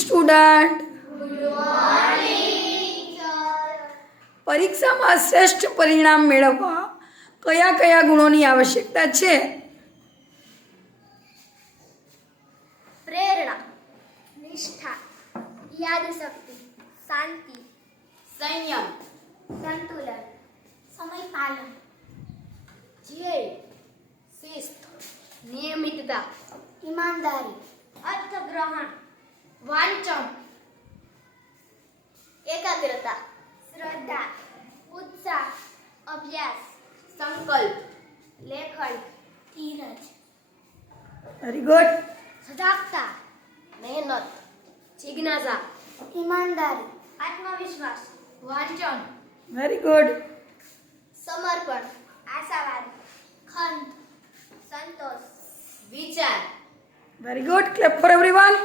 Student. પરીક્ષામાં શ્રેષ્ઠ પરિણામ મેળવવા કયા કયા ગુણોની આવશ્યકતા છે? પ્રેરણા નિષ્ઠા યાદશક્તિ શાંતિ સંયમ સંતુલન સમય પાલન ધ્યેય શિસ્ત નિયમિતતા ઈમાનદારી અર્થગ્રહણ વાંચન એકાગ્રતા શ્રદ્ધા ઉત્સાહ અભ્યાસ સંકલ્પ લેખન ધીરજ વેરી ગુડ સજાગતા મહેનત જિજ્ઞાસા ઈમાનદારી આત્મવિશ્વાસ વાંચન વેરી ગુડ સમર્પણ આશાવાદ ખંત સંતોષ વિચાર very good clap for everyone